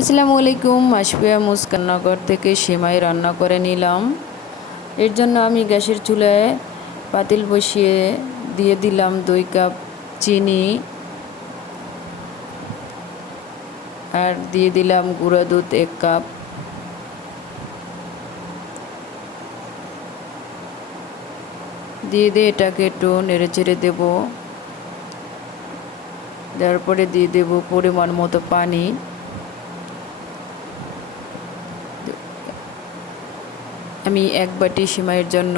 আসসালামু আলাইকুম মাসপিয়া মুস্কাননগর থেকে সেমাই রান্না করে নিলাম। এর জন্য আমি গ্যাসের চুলায় পাতিল বসিয়ে দিয়ে দিলাম দুই কাপ চিনি আর দিয়ে দিলাম গুঁড়া দুধ এক কাপ। দিয়ে দিয়ে এটাকে একটু নেড়ে চেড়ে দেবো। দেওয়ার পরে দিয়ে দেবো পরিমাণ মতো পানি। আমি এক বাটি সিমাইয়ের জন্য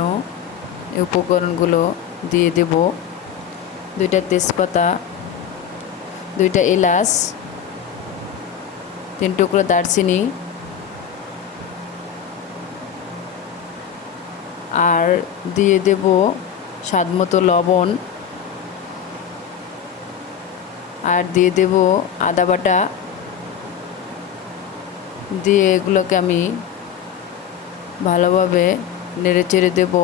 উপকরণগুলো দিয়ে দেব। দুইটা তেজপাতা, দুইটা এলাচ, তিন টুকরো দারচিনি আর দিয়ে দেব স্বাদ মতো লবণ আর দিয়ে দেব আদা বাটা। দিয়ে এগুলোকে আমি ভালোভাবে নেড়ে চেড়ে দেব।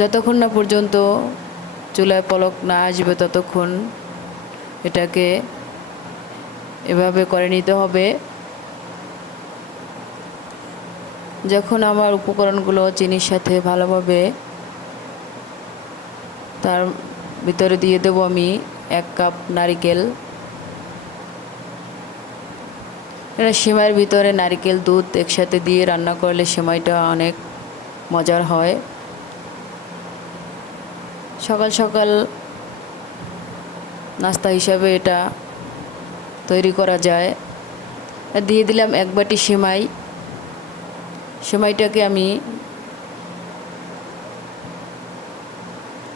যতক্ষণ না পর্যন্ত চুলায় পলক না আসবে ততক্ষণ এটাকে এভাবে করে নিতে হবে। যখন আমার উপকরণগুলো চিনির সাথে ভালোভাবে তার ভিতরে দিয়ে দেবো আমি এক কাপ নারিকেল। এটা সেমাইয়ের ভিতরে নারকেল, দুধ একসাথে দিয়ে রান্না করলে সেমাইটা অনেক মজার হয়। সকাল সকাল নাস্তা হিসাবে এটা তৈরি করা যায়। দিয়ে দিলাম এক বাটি সেমাই। সেমাইটাকে আমি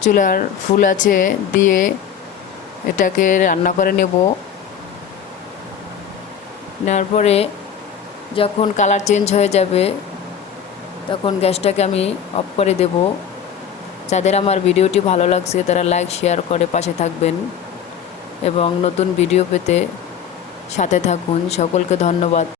চুলার ফুল আছে দিয়ে এটাকে রান্না করে নেব। নেওয়ার পরে যখন কালার চেঞ্জ হয়ে যাবে, তখন গ্যাসটাকে আমি অফ করে দেব। যাদের আমার ভিডিওটি ভালো লাগছে, তারা লাইক, শেয়ার করে পাশে থাকবেন এবং নতুন ভিডিও পেতে সাথে থাকুন। সকলকে ধন্যবাদ।